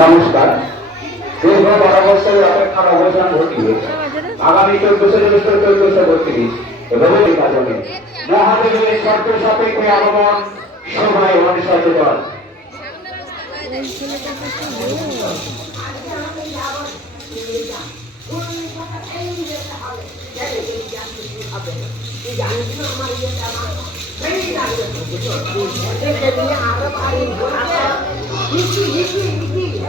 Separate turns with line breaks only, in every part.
নমস্কার। দীর্ঘ বারো বছরের অপেক্ষার অবসান ভর্তি হয়েছে আগামী চোদ্দশো চল্লিশশো চোদ্দশো ভর্তি হয়েছে নির্বাচনে মহাদেবের শর্ত সাপেক্ষে আগমন সভায়
অনেক সচেতন আমার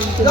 কিন্তু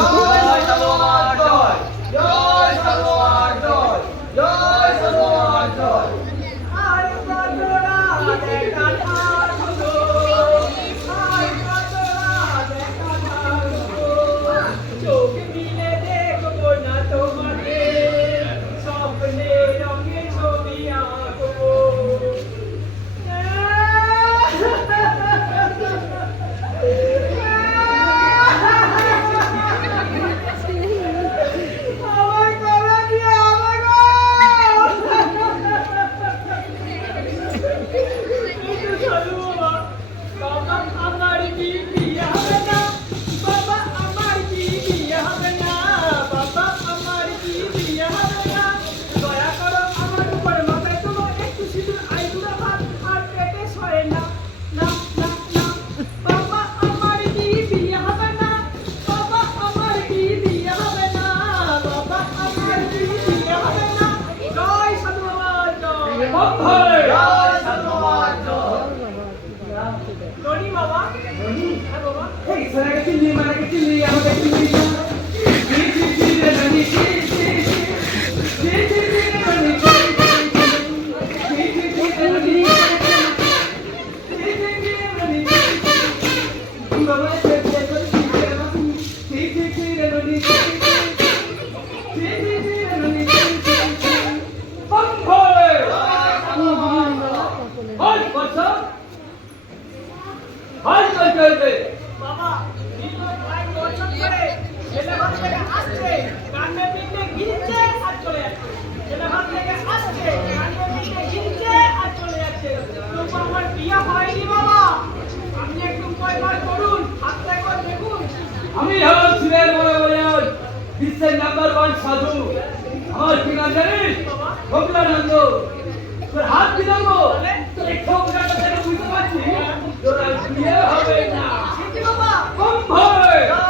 আমি হলাম সিলের বরাবর বিশ্বের নাম্বার ওয়ান সাধু। আমার কি নাম জানিস? গোপলানন্দ তোর হাত কি দেবো? একশো টাকা বুঝতে পারছি তোরা বিয়ে হবে না।
সম্ভব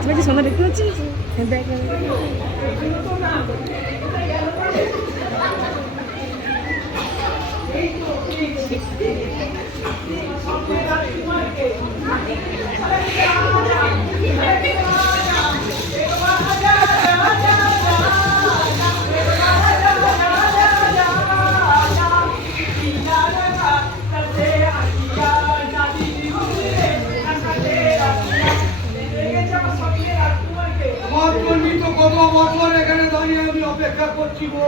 দেখতে পাচ্ছিস সোনা দেখতে পাচ্ছিস
Thank you. করছি গো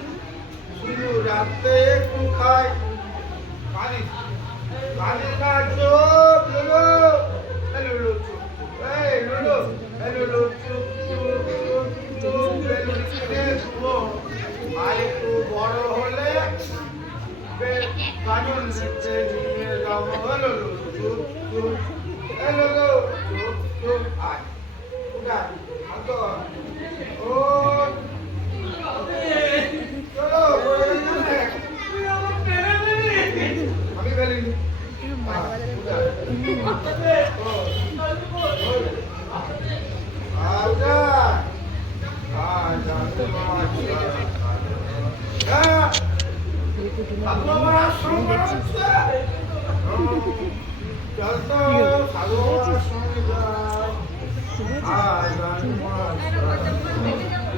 ধরে।
ভালো শুধু রাতে একটু খাই পানি পানি না চোখ, লুলু। এই লুলু চুপ এই লুলু এই লুলু, চুপ চুপ চুপ চুপ আর একটু বড় হলে চুপ চুপ এই চুপ চুপ, আয়। উঠা, হাতো ও চলো বলে যাবে আমি ফেলিনি সাধু বাবা জয়
বম ধরে। ওই মাস্টার, ওই। মাছ তো লেগে গেছে।
আমার বাবা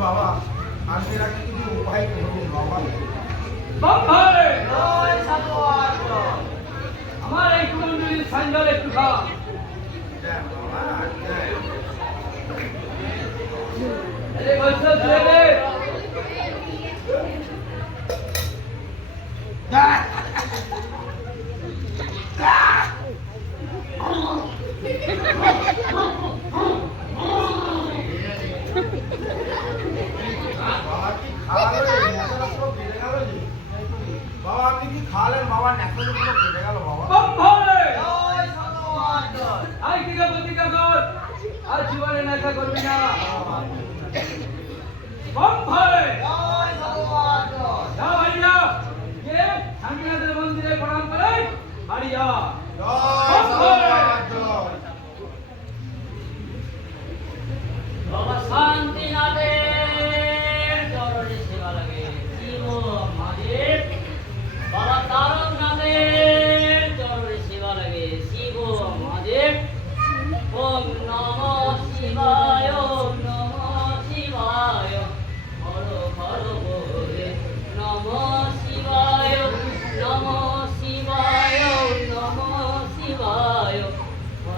বাবা আমি এর উপায় করব বাবা
বম ধরে। আমার এই কুমন্ডলীর সাইন্ডাল একটু খা
বাবা, দেখ।
আরে মাস্টার ছেলে
দেখ।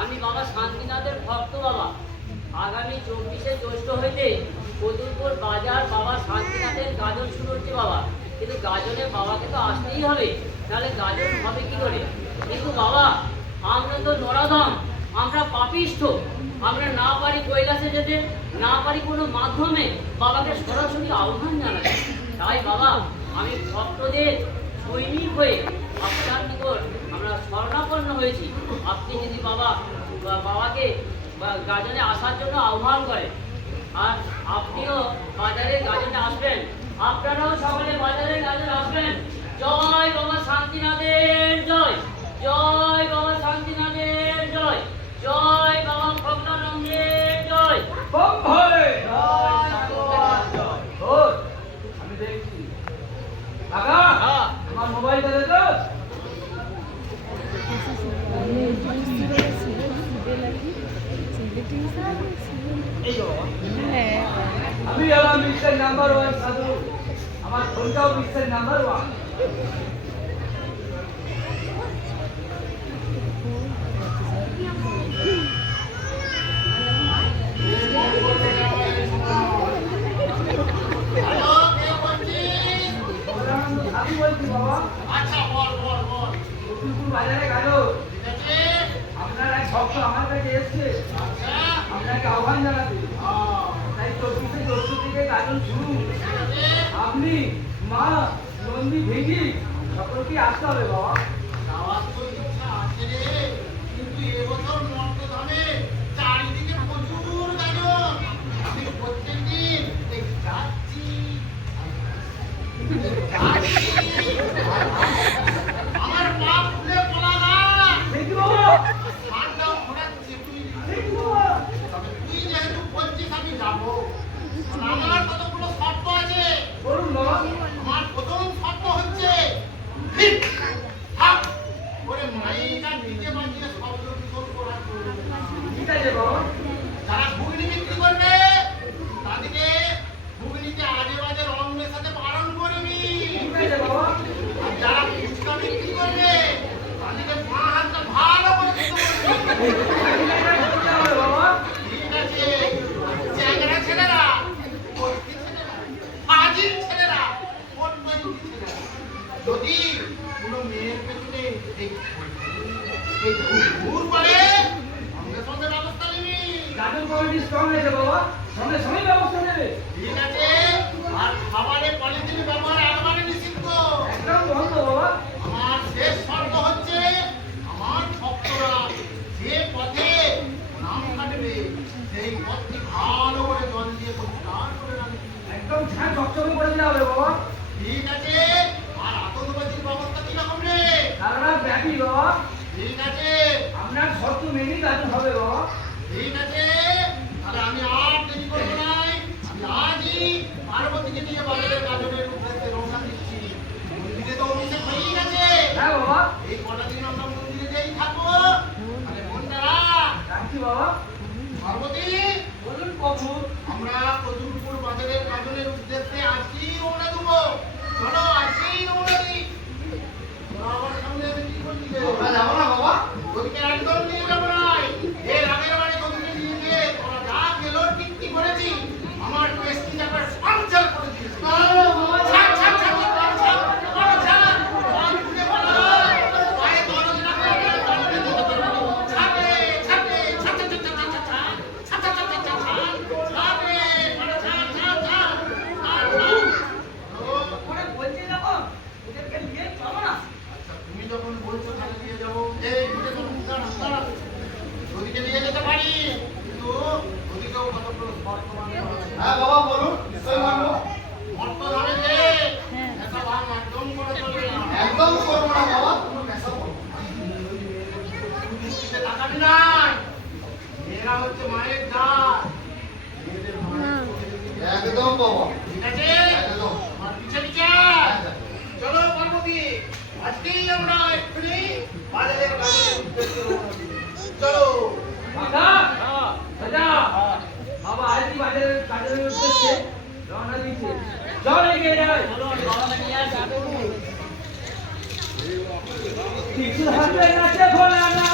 আমি বাবা শান্তিনাথের ভক্ত বাবা। আগামী চব্বিশে জ্যৈষ্ঠ হইতে কদুরপুর বাজার বাবা শান্তিনাথের গাজন শুরু হচ্ছে বাবা। কিন্তু গাজনে বাবাকে তো আসতেই হবে। তাহলে গাজন হবে কি করে? কিন্তু বাবা, আমরা তো নরাধম, আমরা পাপিষ্ঠ। আমরা না পারি কৈলাসে যেতে, না পারি কোনো মাধ্যমে বাবাকে সরাসরি আহ্বান জানাতে। তাই বাবা, আমি ভক্তদের সৈনিক হয়ে আপনার নিকট আমরা স্মরণাপন্ন হয়েছি। আপনি যদি বাবা বাবাকে গাজনে আসার জন্য আহ্বান করেন আর আপনিও বাজারে গাজনে আসবেন আপনারাও সকলে বাজারে গাজনে আসবেন। জয় বাবা শান্তিনাথের জয় জয় বাবা শান্তিনাথের জয় জয় বাবা ভক্তানন্দের জয়।
আমি দেখছি। কাকা আমার মোবাইলটা দে তো আমি আমার বিশ্বের নাম্বার ওয়ান আমার ফোনটাও বিশ্বের নাম্বার ওয়ান আপনারা সব আমার কাছে এসছে আপনাকে আহ্বান জানাতে। তাই চব্বিশে জ্যৈষ্ঠ থেকে গাজন শুরু। আপনি মা নন্দী ভেঙ্গি সকলকে আসতে হবে বাবা।
কিন্তু এবছর মর্তধামে চারিদিকে প্রচুর গাজন আমি প্রত্যেকদিন যাচ্ছি। what?
একদম
করব
না বাবা। কোনো নেশা করব না।
দৃষ্টিতে তাকাবি না মেয়েরা হচ্ছে মায়ের চোখে দেখবি।
একদম বাবা।
ঠিক আছে।
একদম।
পিছে পিছে। চলো পার্বতী আজকেই আমরা এক্ষুনি বাজারের কাজে রওনা। চলো।
কাকা দাদা বাবা আজই বাজারের কাজের উদ্দেশ্যে রওনা দিচ্ছে চল এগিয়ে যাই।
চলো বাবাকে নিয়ে আসি।
কিছু হাতে নাচে